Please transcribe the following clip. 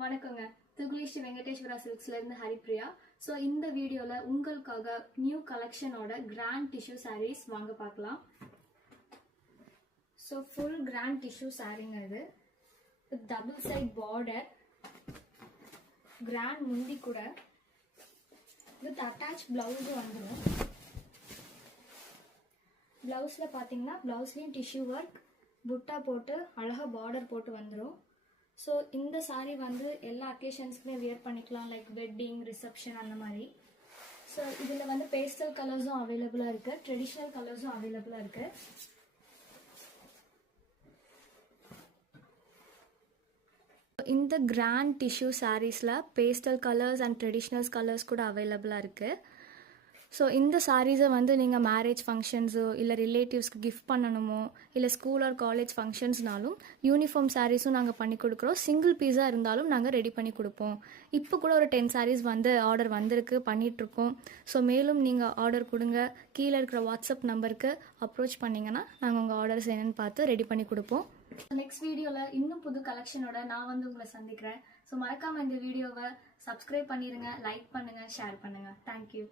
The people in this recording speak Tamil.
வணக்கங்க. துகுலி ஸ்ரீ வெங்கடேஸ்வரா சில்க்ஸ்ல இருந்து ஹரிப்ரியா. ஸோ இந்த வீடியோல உங்களுக்காக நியூ கலெக்ஷனோட கிராண்ட் டிஷ்யூ சாரீஸ் வாங்க பார்க்கலாம். ஸோ ஃபுல் கிராண்ட் டிஷ்யூ சாரீங்க இது. டபுள் சைட் பார்டர், கிராண்ட் முந்தி கூட வித் அட்டாச் பிளவுஸும் வந்துடும். பிளவுஸில் பார்த்தீங்கன்னா பிளவுஸ்லேயும் டிஷ்யூ ஒர்க் புட்டா போட்டு அழகாக பார்டர் போட்டு வந்துடும். ஸோ இந்த சாரீ வந்து எல்லா அக்கேஷன்ஸ்க்குமே வியர் பண்ணிக்கலாம், லைக் வெட்டிங், ரிசப்ஷன் அந்த மாதிரி. ஸோ இதில் வந்து பேஸ்டல் கலர்ஸும் அவைலபிளாக இருக்குது, ட்ரெடிஷ்னல் கலர்ஸும் அவைலபிளாக இருக்குது. இந்த கிராண்ட் டிஷ்யூ சாரீஸில் pastel colours and traditionals colours கூட அவைலபிளாக இருக்குது. ஸோ இந்த சாரீஸை வந்து நீங்கள் மேரேஜ் ஃபங்க்ஷன்ஸோ இல்லை ரிலேட்டிவ்ஸ்க்கு கிஃப்ட் பண்ணணுமோ இல்லை ஸ்கூல் ஆர் காலேஜ் ஃபங்க்ஷன்ஸ்னாலும் யூனிஃபார்ம் சாரீஸும் நாங்கள் பண்ணி கொடுக்குறோம். சிங்கிள் பீஸாக இருந்தாலும் நாங்கள் ரெடி பண்ணி கொடுப்போம். இப்போ கூட ஒரு 10 சாரீஸ் வந்து ஆர்டர் வந்திருக்கு, பண்ணிகிட்ருக்கோம். ஸோ மேலும் நீங்கள் ஆர்டர் கொடுங்க. கீழே இருக்கிற வாட்ஸ்அப் நம்பருக்கு அப்ரோச் பண்ணிங்கன்னா நாங்கள் உங்கள் ஆர்டர்ஸ் என்னென்னு பார்த்து ரெடி பண்ணி கொடுப்போம். நெக்ஸ்ட் வீடியோவில் இன்னும் புது கலெக்ஷனோட நான் வந்து உங்களை சந்திக்கிறேன். ஸோ மறக்காமல் இந்த வீடியோவை சப்ஸ்கிரைப் பண்ணிடுங்க, லைக் பண்ணுங்கள், ஷேர் பண்ணுங்கள். தேங்க்யூ.